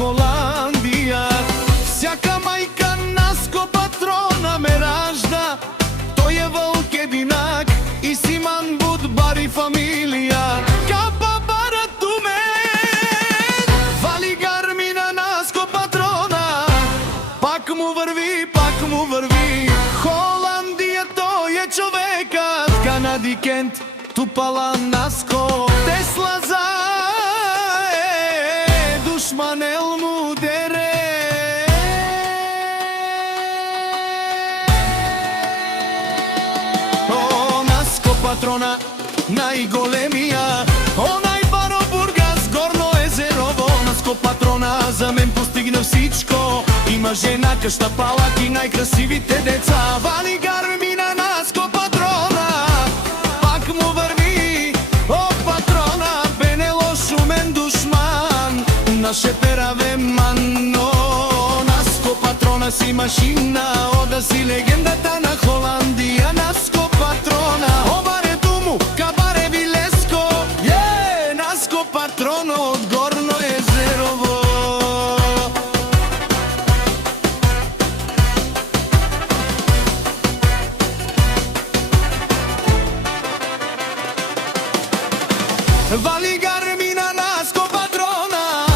Холандија. Всяка мајка Наско патрона ме ражда. Тој е вълк единак и Симан Будбари фамилија. Капа барат у мен, вали гармина Наско патрона. Пак му върви, Холандија тој е човекат. Канади Кент, Тупала Наско, Тесла за душман Елму дере. О, Наско патрона, најголемија, онај баро Бургас, Горно езерово. Наско патрона за мен постигна всичко. Има жена, къща, палати, најкрасивите деца. Вали гармина Наско патрона, пак му върви. О, патрона, бе не лош умен душман, наше пераве мано. Наско патрона си машина, ода си легендата на Холандија. Наско патрона, обаре думу, кабаре Вилеско. Наско патрона од Горно езерово. Вали гармина Наско патрона,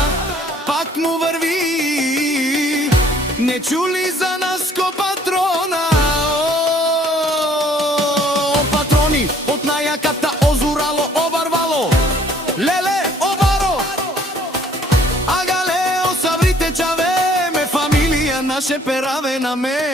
пак му върви. Не чули за Наско патрона? О, патрони от најаката озурало, обарвало. Леле, обаро, агалео, саврите чаве, ме фамилија наше пераве на мен.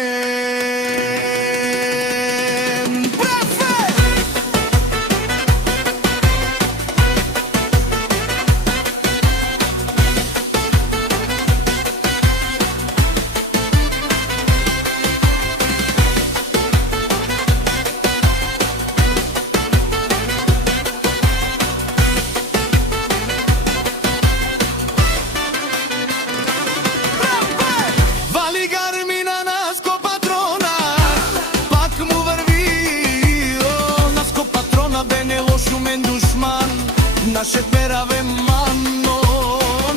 Наше пераве мано,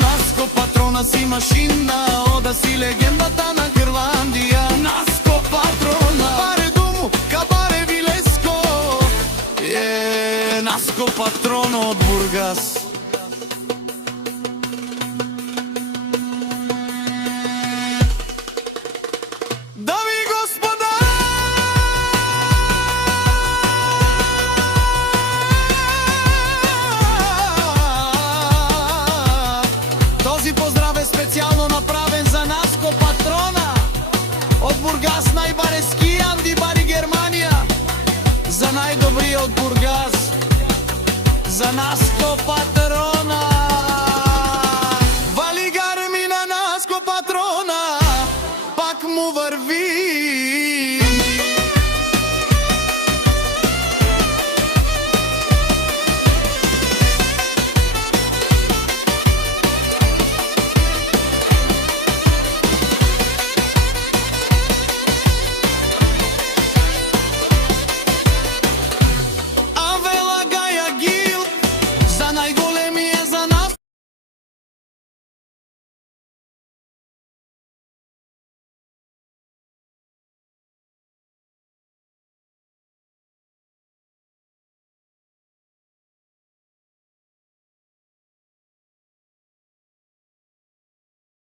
Наско патрона си машина, ода си легендата на Грландија. Наско патрона, баре думу, кабаре Вилеско. Наско патрона од Бургас. Дами и господа, поздрав е специјално направен за Наско патрона од Бургас, најбаре Скијанди бари Германија. За најдобриот Бургас, за Наско патрона.